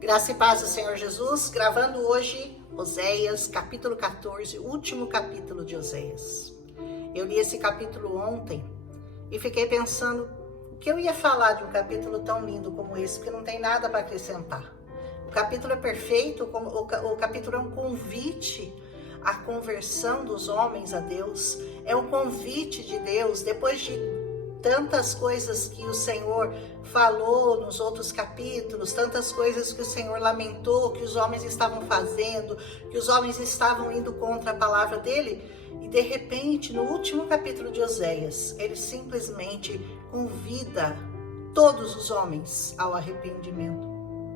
Graça e paz do Senhor Jesus, gravando hoje Oséias, capítulo 14, último capítulo de Oséias. Eu li esse capítulo ontem e fiquei pensando o que eu ia falar de um capítulo tão lindo como esse, porque não tem nada para acrescentar. O capítulo é perfeito, o capítulo é um convite à conversão dos homens a Deus, é um convite de Deus, depois de tantas coisas que o Senhor falou nos outros capítulos, tantas coisas que o Senhor lamentou, que os homens estavam fazendo, que os homens estavam indo contra a palavra dele, e de repente, no último capítulo de Oséias, ele simplesmente convida todos os homens ao arrependimento.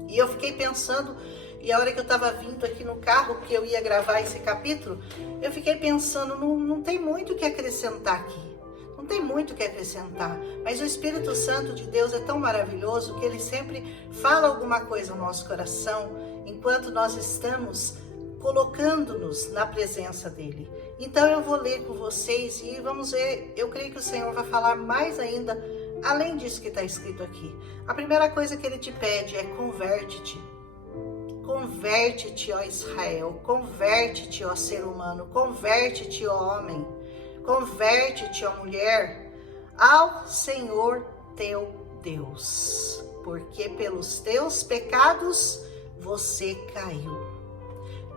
E eu fiquei pensando, e a hora que eu estava vindo aqui no carro, que eu ia gravar esse capítulo, eu fiquei pensando, não tem muito o que acrescentar aqui. Não tem muito o que acrescentar, mas o Espírito Santo de Deus é tão maravilhoso que ele sempre fala alguma coisa no nosso coração enquanto nós estamos colocando-nos na presença dele. Então eu vou ler com vocês e vamos ver, eu creio que o Senhor vai falar mais ainda, além disso que está escrito aqui. A primeira coisa que ele te pede é converte-te. Converte-te, ó Israel, converte-te, ó ser humano, converte-te, ó homem. Converte-te, ó mulher, ao Senhor teu Deus, porque pelos teus pecados você caiu.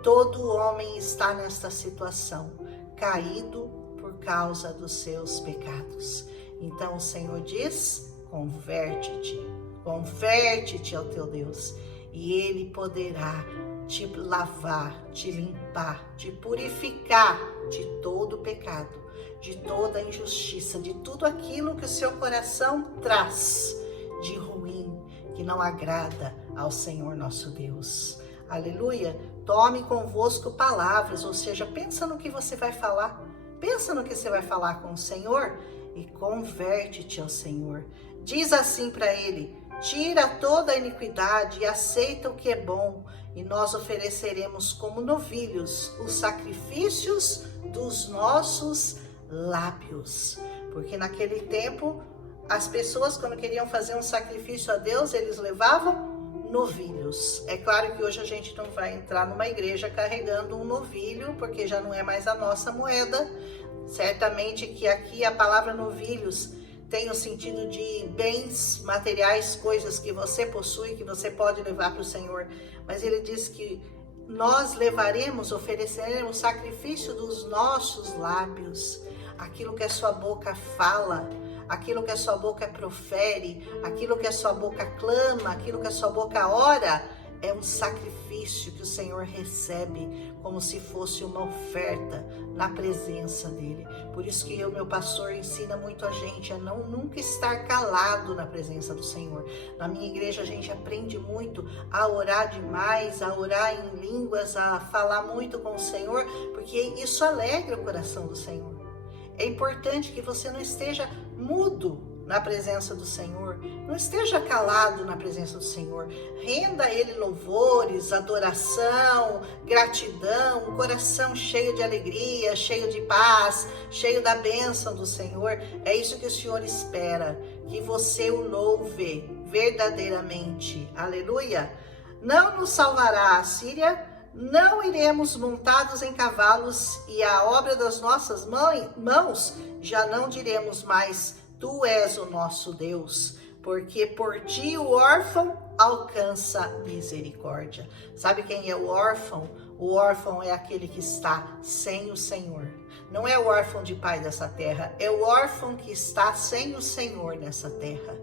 Todo homem está nesta situação, caído por causa dos seus pecados. Então o Senhor diz, converte-te ao teu Deus, e Ele poderá te lavar, te limpar, te purificar de todo pecado, de toda injustiça, de tudo aquilo que o seu coração traz de ruim, que não agrada ao Senhor nosso Deus. Aleluia! Tome convosco palavras, ou seja, pensa no que você vai falar, pensa no que você vai falar com o Senhor e converte-te ao Senhor. Diz assim para Ele, tira toda a iniquidade e aceita o que é bom, e nós ofereceremos como novilhos os sacrifícios dos nossos lábios. Porque naquele tempo, as pessoas quando queriam fazer um sacrifício a Deus, eles levavam novilhos. É claro que hoje a gente não vai entrar numa igreja carregando um novilho, porque já não é mais a nossa moeda. Certamente que aqui a palavra novilhos tem o sentido de bens materiais, coisas que você possui, que você pode levar para o Senhor. Mas ele diz que nós ofereceremos sacrifício dos nossos lábios, aquilo que a sua boca fala, aquilo que a sua boca profere, aquilo que a sua boca clama, aquilo que a sua boca ora, é um sacrifício que o Senhor recebe como se fosse uma oferta na presença dele. Por isso que meu pastor ensina muito a gente a nunca estar calado na presença do Senhor. Na minha igreja a gente aprende muito a orar demais, a orar em línguas, a falar muito com o Senhor, porque isso alegra o coração do Senhor. É importante que você não esteja mudo na presença do Senhor, não esteja calado na presença do Senhor, renda a Ele louvores, adoração, gratidão, um coração cheio de alegria, cheio de paz, cheio da bênção do Senhor. É isso que o Senhor espera, que você o louve verdadeiramente, aleluia. Não nos salvará a Síria, não iremos montados em cavalos, e a obra das nossas mãos já não diremos mais, tu és o nosso Deus, porque por ti o órfão alcança misericórdia. Sabe quem é o órfão? O órfão é aquele que está sem o Senhor. Não é o órfão de pai dessa terra, é o órfão que está sem o Senhor nessa terra.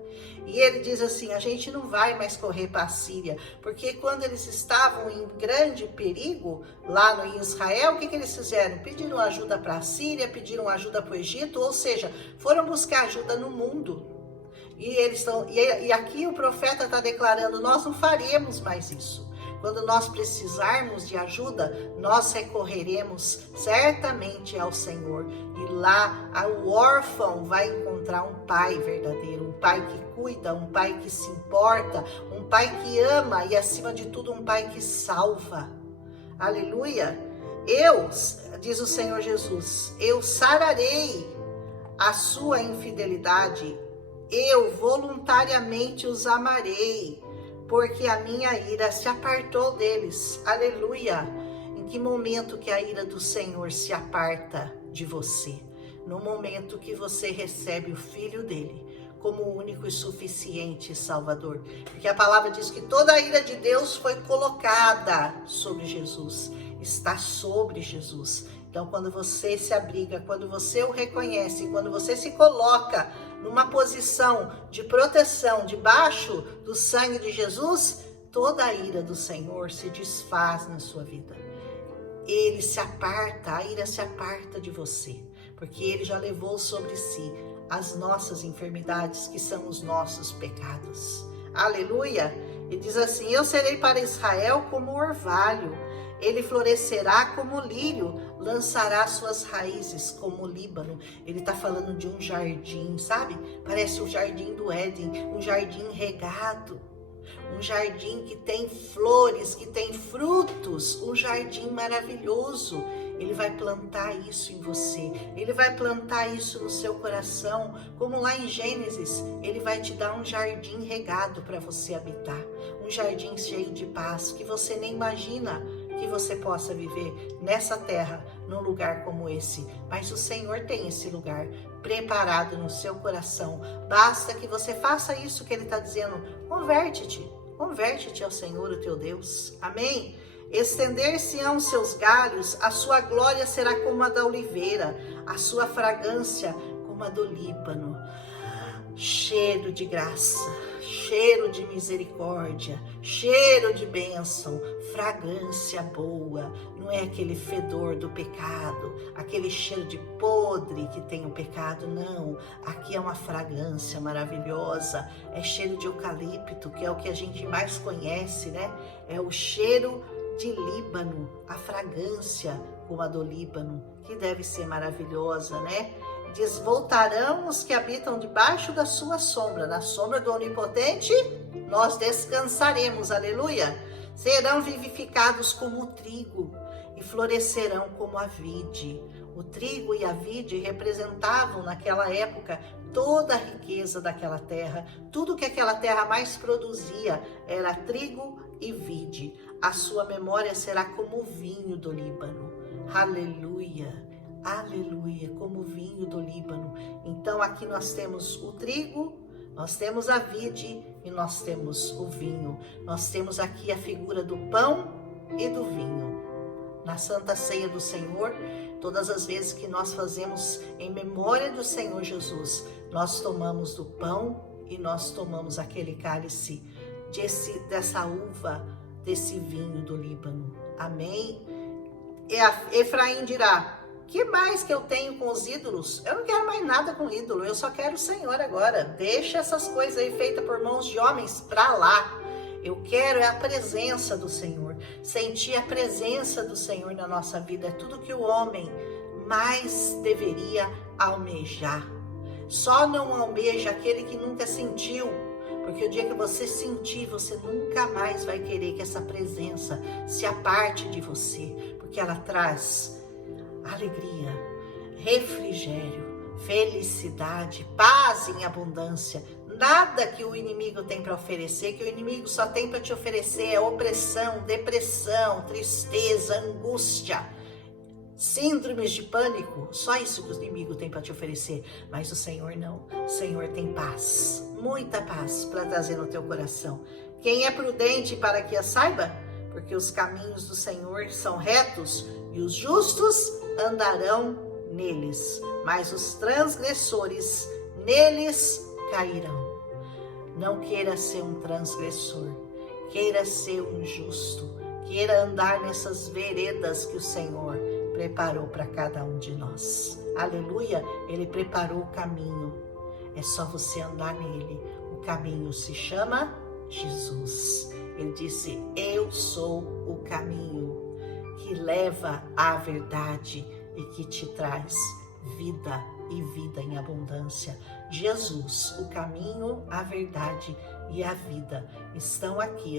E ele diz assim, a gente não vai mais correr para a Síria, porque quando eles estavam em grande perigo lá no Israel, o que eles fizeram? Pediram ajuda para a Síria, pediram ajuda para o Egito, ou seja, foram buscar ajuda no mundo. E aqui o profeta está declarando, nós não faremos mais isso. Quando nós precisarmos de ajuda, nós recorreremos certamente ao Senhor. E lá o órfão vai encontrar um pai verdadeiro, um pai que cuida, um pai que se importa, um pai que ama e, acima de tudo, um pai que salva. Aleluia! Diz o Senhor Jesus, eu sararei a sua infidelidade, eu voluntariamente os amarei, porque a minha ira se apartou deles. Aleluia! Em que momento que a ira do Senhor se aparta de você? No momento que você recebe o Filho dele como o único e suficiente Salvador. Porque a palavra diz que toda a ira de Deus foi colocada sobre Jesus, está sobre Jesus. Então, quando você se abriga, quando você o reconhece, quando você se coloca numa posição de proteção debaixo do sangue de Jesus, toda a ira do Senhor se desfaz na sua vida. Ele se aparta, a ira se aparta de você, porque ele já levou sobre si as nossas enfermidades, que são os nossos pecados. Aleluia! E diz assim: eu serei para Israel como orvalho, ele florescerá como lírio, lançará suas raízes como o Líbano. Ele está falando de um jardim, sabe? Parece o jardim do Éden, um jardim regado, um jardim que tem flores, que tem frutos, um jardim maravilhoso. Ele vai plantar isso em você, ele vai plantar isso no seu coração, como lá em Gênesis, ele vai te dar um jardim regado para você habitar, um jardim cheio de paz, que você nem imagina que você possa viver nessa terra, num lugar como esse. Mas o Senhor tem esse lugar preparado no seu coração. Basta que você faça isso que ele está dizendo. Converte-te ao Senhor, o teu Deus. Amém? Estender-se-ão seus galhos, a sua glória será como a da oliveira, a sua fragrância como a do Líbano. Cheiro de graça, cheiro de misericórdia, cheiro de bênção, fragrância boa. Não é aquele fedor do pecado, aquele cheiro de podre que tem o pecado, não. Aqui é uma fragrância maravilhosa, é cheiro de eucalipto, que é o que a gente mais conhece, né? É o cheiro de Líbano, a fragrância como a do Líbano, que deve ser maravilhosa, né? Diz: voltarão os que habitam debaixo da sua sombra, na sombra do Onipotente nós descansaremos, aleluia. Serão vivificados como o trigo e florescerão como a vide. O trigo e a vide representavam naquela época toda a riqueza daquela terra. Tudo que aquela terra mais produzia era trigo e vide. A sua memória será como o vinho do Líbano. Aleluia, aleluia, como o vinho do Líbano. Então aqui nós temos o trigo, nós temos a vide e nós temos o vinho. Nós temos aqui a figura do pão e do vinho. Na Santa Ceia do Senhor, todas as vezes que nós fazemos em memória do Senhor Jesus, nós tomamos do pão e nós tomamos aquele cálice dessa uva, desse vinho do Líbano. Amém? E Efraim dirá: que mais que eu tenho com os ídolos? Eu não quero mais nada com ídolo, eu só quero o Senhor agora. Deixa essas coisas aí feitas por mãos de homens pra lá. Eu quero a presença do Senhor. Sentir a presença do Senhor na nossa vida é tudo que o homem mais deveria almejar. Só não almeja aquele que nunca sentiu, porque o dia que você sentir, você nunca mais vai querer que essa presença se aparte de você, porque ela traz alegria, refrigério, felicidade, paz em abundância. Nada que o inimigo tem para oferecer, que o inimigo só tem para te oferecer é opressão, depressão, tristeza, angústia, síndromes de pânico. Só isso que o inimigo tem para te oferecer. Mas o Senhor não. O Senhor tem paz, muita paz para trazer no teu coração. Quem é prudente para que a saiba? Porque os caminhos do Senhor são retos e os justos andarão neles, mas os transgressores neles cairão. Não queira ser um transgressor, queira ser um justo, queira andar nessas veredas que o Senhor preparou para cada um de nós. Aleluia, Ele preparou o caminho, é só você andar nele. O caminho se chama Jesus. Ele disse: eu sou o caminho que leva à verdade e que te traz vida e vida em abundância. Jesus, o caminho, a verdade e a vida estão aqui,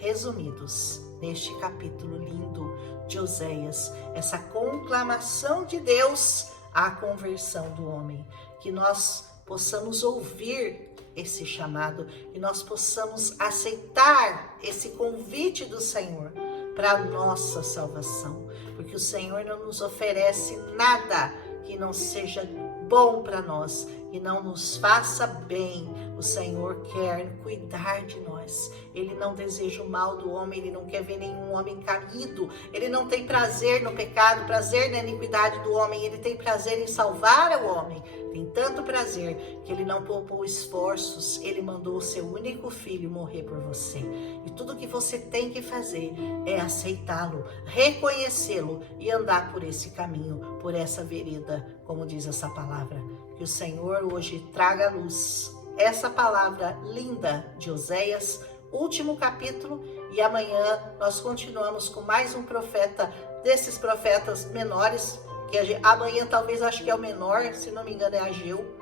resumidos neste capítulo lindo de Oséias, essa conclamação de Deus à conversão do homem. Que nós possamos ouvir esse chamado, que nós possamos aceitar esse convite do Senhor para a nossa salvação, porque o Senhor não nos oferece nada que não seja bom para nós, que não nos faça bem. O Senhor quer cuidar de nós. Ele não deseja o mal do homem, ele não quer ver nenhum homem caído. Ele não tem prazer no pecado, prazer na iniquidade do homem. Ele tem prazer em salvar o homem. Tem tanto prazer que ele não poupou esforços. Ele mandou o seu único filho morrer por você. E tudo que você tem que fazer é aceitá-lo, reconhecê-lo e andar por esse caminho, por essa vereda, como diz essa palavra. Que o Senhor hoje traga à luz essa palavra linda de Oséias, último capítulo, e amanhã nós continuamos com mais um profeta, desses profetas menores, que amanhã talvez acho que é o menor, se não me engano é Ageu.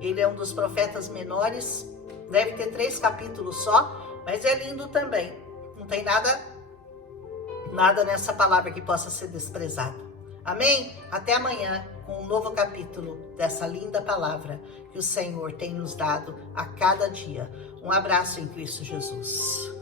Ele é um dos profetas menores, deve ter 3 capítulos só, mas é lindo também. Não tem nada nessa palavra que possa ser desprezado. Amém? Até amanhã com um novo capítulo dessa linda palavra que o Senhor tem nos dado a cada dia. Um abraço em Cristo Jesus.